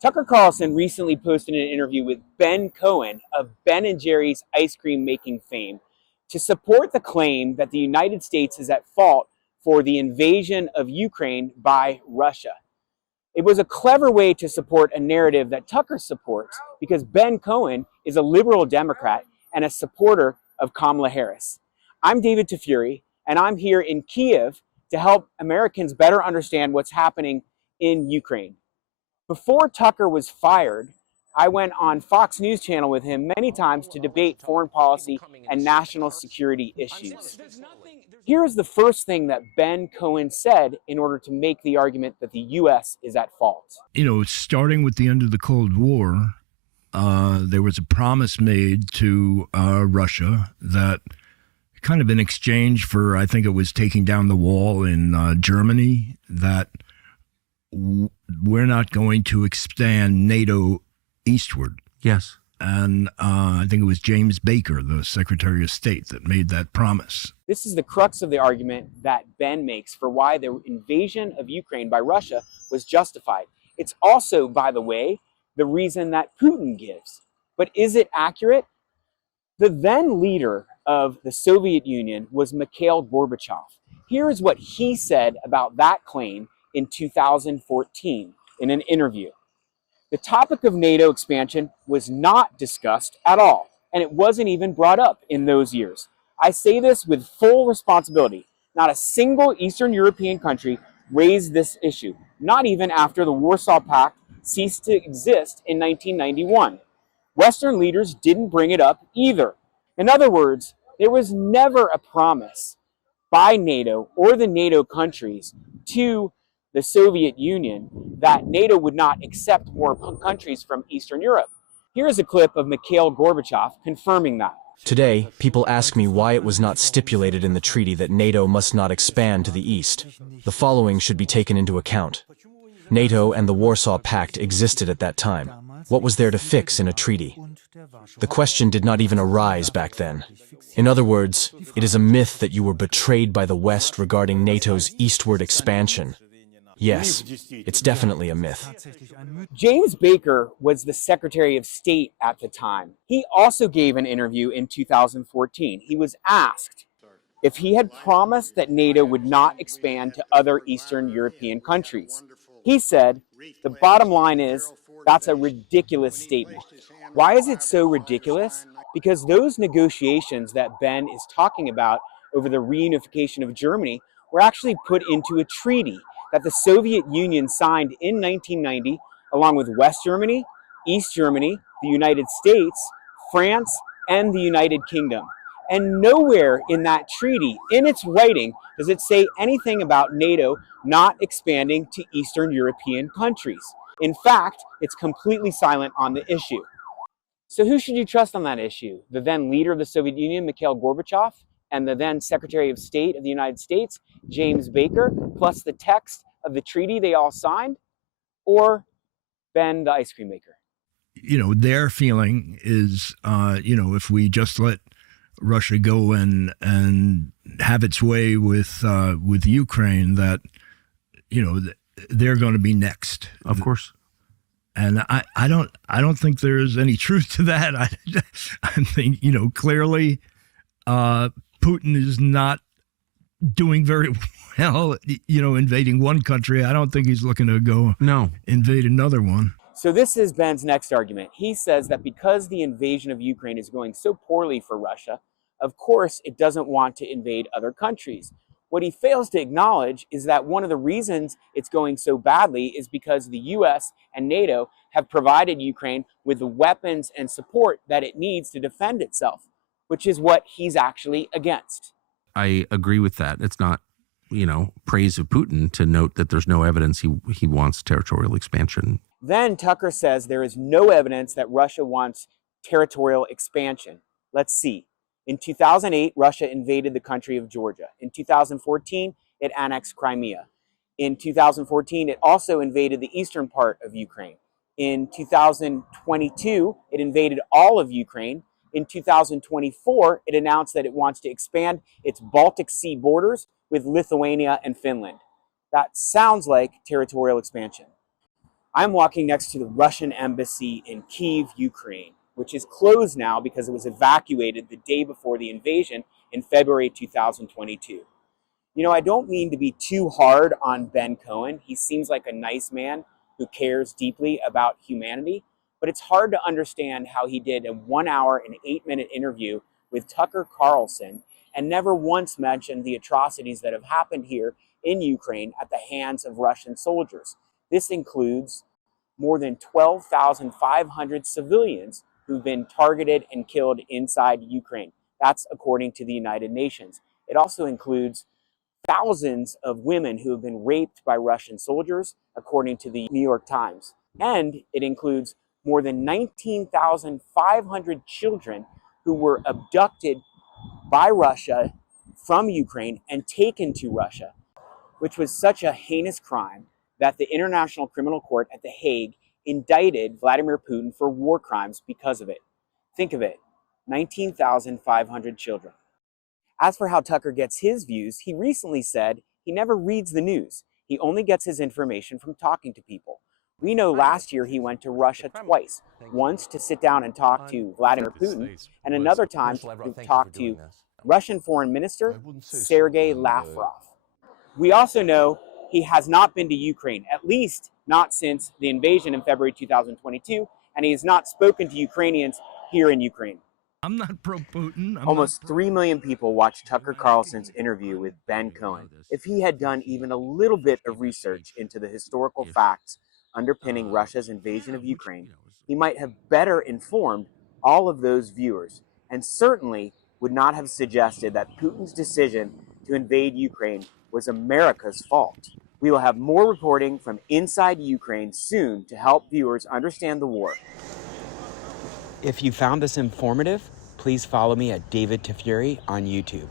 Tucker Carlson recently posted an interview with Ben Cohen of Ben & Jerry's ice cream making fame to support the claim that the United States is at fault for the invasion of Ukraine by Russia. It was a clever way to support a narrative that Tucker supports because Ben Cohen is a liberal Democrat and a supporter of Kamala Harris. I'm David Tafuri, and I'm here in Kiev to help Americans better understand what's happening in Ukraine. Before Tucker was fired, I went on Fox News Channel with him many times to debate foreign policy and national security issues. Here is the first thing that Ben Cohen said in order to make the argument that the U.S. is at fault. Starting with the end of the Cold War, there was a promise made to Russia that kind of in exchange for, I think it was taking down the wall in Germany, that we're not going to expand NATO eastward. Yes. And I think it was James Baker, the Secretary of State, that made that promise. This is the crux of the argument that Ben makes for why the invasion of Ukraine by Russia was justified. It's also, by the way, the reason that Putin gives. But is it accurate? The then leader of the Soviet Union was Mikhail Gorbachev. Here is what he said about that claim in 2014 in an interview. The topic of NATO expansion was not discussed at all, and it wasn't even brought up in those years. I say this with full responsibility. Not a single Eastern European country raised this issue, not even after the Warsaw Pact ceased to exist in 1991. Western leaders didn't bring it up either. In other words, there was never a promise by NATO or the NATO countries to the Soviet Union that NATO would not accept more countries from Eastern Europe. Here is a clip of Mikhail Gorbachev confirming that. Today, people ask me why it was not stipulated in the treaty that NATO must not expand to the east. The following should be taken into account. NATO and the Warsaw Pact existed at that time. What was there to fix in a treaty? The question did not even arise back then. In other words, it is a myth that you were betrayed by the West regarding NATO's eastward expansion. Yes, it's definitely a myth. James Baker was the Secretary of State at the time. He also gave an interview in 2014. He was asked if he had promised that NATO would not expand to other Eastern European countries. He said, the bottom line is, that's a ridiculous statement. Why is it so ridiculous? Because those negotiations that Ben is talking about over the reunification of Germany were actually put into a treaty that the Soviet Union signed in 1990, along with West Germany, East Germany, the United States, France, and the United Kingdom. And nowhere in that treaty, in its writing, does it say anything about NATO not expanding to Eastern European countries. In fact, it's completely silent on the issue. So who should you trust on that issue? The then leader of the Soviet Union, Mikhail Gorbachev, and the then Secretary of State of the United States, James Baker, plus the text of the treaty they all signed, or Ben, the ice cream maker? Their feeling is, if we just let Russia go and have its way with Ukraine, that, they're going to be next. Of course. And I don't think there's any truth to that. I think, clearly Putin is not doing very well, invading one country. I don't think he's looking to go invade another one. So this is Ben's next argument. He says that because the invasion of Ukraine is going so poorly for Russia, of course it doesn't want to invade other countries. What he fails to acknowledge is that one of the reasons it's going so badly is because the US and NATO have provided Ukraine with the weapons and support that it needs to defend itself, which is what he's actually against. I agree with that. It's not, praise of Putin to note that there's no evidence he wants territorial expansion. Then Tucker says there is no evidence that Russia wants territorial expansion. Let's see. In 2008, Russia invaded the country of Georgia. In 2014, it annexed Crimea. In 2014, it also invaded the eastern part of Ukraine. In 2022, it invaded all of Ukraine. In 2024, it announced that it wants to expand its Baltic Sea borders with Lithuania and Finland. That sounds like territorial expansion. I'm walking next to the Russian embassy in Kyiv, Ukraine, which is closed now because it was evacuated the day before the invasion in February 2022. You know, I don't mean to be too hard on Ben Cohen. He seems like a nice man who cares deeply about humanity, but it's hard to understand how he did a 1 hour and 8-minute interview with Tucker Carlson and never once mentioned the atrocities that have happened here in Ukraine at the hands of Russian soldiers. This includes more than 12,500 civilians who've been targeted and killed inside Ukraine. That's according to the United Nations. It also includes thousands of women who have been raped by Russian soldiers, according to the New York Times. And it includes more than 19,500 children who were abducted by Russia from Ukraine and taken to Russia, which was such a heinous crime that the International Criminal Court at The Hague indicted Vladimir Putin for war crimes because of it. Think of it, 19,500 children. As for how Tucker gets his views, he recently said he never reads the news. He only gets his information from talking to people. We know last year he went to Russia twice, once to sit down and talk to Vladimir Putin, and another time to talk to Russian Foreign Minister Sergei Lavrov. We also know he has not been to Ukraine, at least not since the invasion in February 2022, and he has not spoken to Ukrainians here in Ukraine. I'm not pro-Putin. Almost 3 million people watched Tucker Carlson's interview with Ben Cohen. If he had done even a little bit of research into the historical facts underpinning Russia's invasion of Ukraine, he might have better informed all of those viewers, and certainly would not have suggested that Putin's decision to invade Ukraine was America's fault. We will have more reporting from inside Ukraine soon to help viewers understand the war. If you found this informative, please follow me at David Tafuri on YouTube.